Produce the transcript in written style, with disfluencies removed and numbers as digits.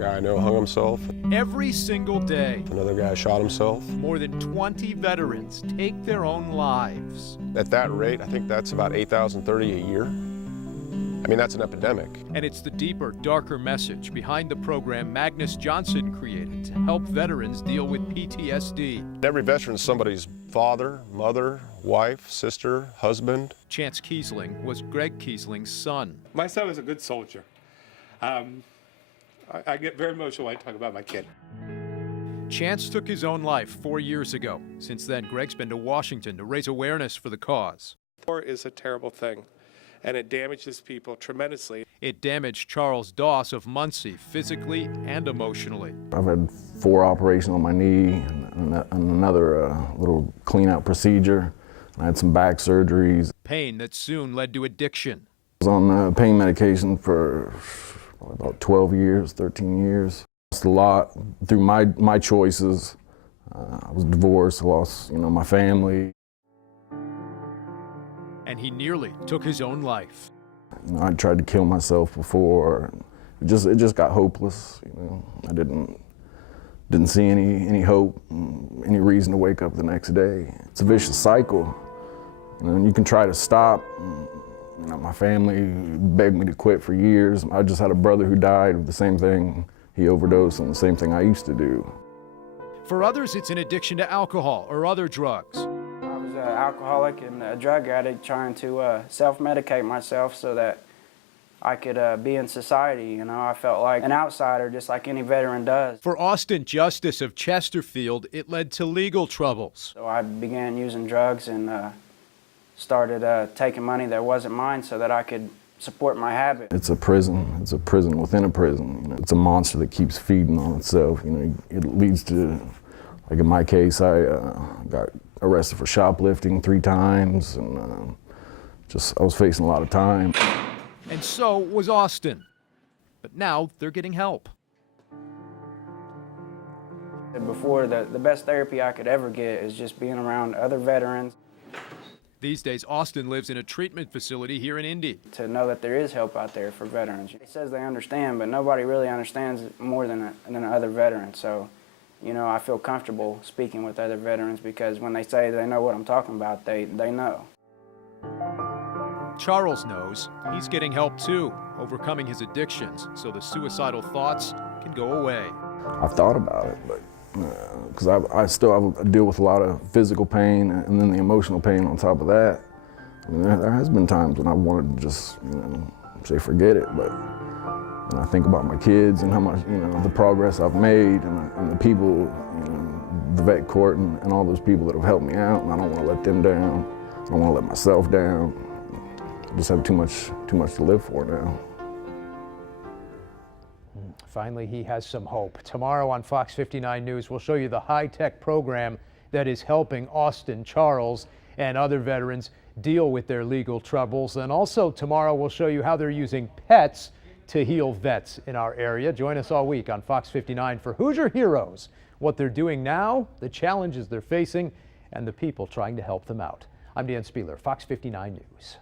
guy I know hung himself. Every single day, Another guy shot himself. more than 20 veterans take their own lives. At that rate, I think that's about 8,030 a year. I mean, that's an epidemic. And it's the deeper, darker message behind the program Magnus Johnson created to help veterans deal with PTSD. Every veteran is somebody's father, mother, wife, sister, husband. Chance Kiesling was Greg Kiesling's son. My son was a good soldier. I get very emotional when I talk about my kid. Chance took his own life 4 years ago. Since then, Greg's been to Washington to raise awareness for the cause. War is a terrible thing, and it damages people tremendously. It damaged Charles Doss of Muncie physically and emotionally. I've had 4 operations on my knee and another little clean-out procedure. I had some back surgeries. Pain that soon led to addiction. I was on pain medication for about 12 years, 13 years. Lost a lot through my choices. I was divorced, lost, my family. And he nearly took his own life. I tried to kill myself before. It just got hopeless. I didn't see any hope, any reason to wake up the next day. It's a vicious cycle. And you can try to stop. My family begged me to quit for years. I just had a brother who died of the same thing. He overdosed on the same thing I used to do. For others, it's an addiction to alcohol or other drugs. I was an alcoholic and a drug addict trying to self-medicate myself so that I could be in society. I felt like an outsider, just like any veteran does. For Austin Justice of Chesterfield, it led to legal troubles. So I began using drugs and started taking money that wasn't mine so that I could support my habit. It's a prison. It's a prison within a prison. It's a monster that keeps feeding on itself. It leads to, like in my case, I got arrested for shoplifting 3 times, and I was facing a lot of time. And so was Austin. But now they're getting help. Before, the best therapy I could ever get is just being around other veterans. These days, Austin lives in a treatment facility here in Indy. To know that there is help out there for veterans. It says they understand, but nobody really understands more than other veterans. So, I feel comfortable speaking with other veterans because when they say they know what I'm talking about, they know. Charles knows he's getting help too, overcoming his addictions so the suicidal thoughts can go away. I've thought about it, but because I still deal with a lot of physical pain and then the emotional pain on top of that. There has been times when I wanted to just, say forget it, but when I think about my kids and how much, the progress I've made and the people, the vet court and all those people that have helped me out, and I don't want to let them down. I don't want to let myself down. I just have too much to live for now. Finally, he has some hope. Tomorrow on Fox 59 News, we'll show you the high-tech program that is helping Austin, Charles, and other veterans deal with their legal troubles. And also tomorrow, we'll show you how they're using pets to heal vets in our area. Join us all week on Fox 59 for Hoosier Heroes, what they're doing now, the challenges they're facing, and the people trying to help them out. I'm Dan Spieler, Fox 59 News.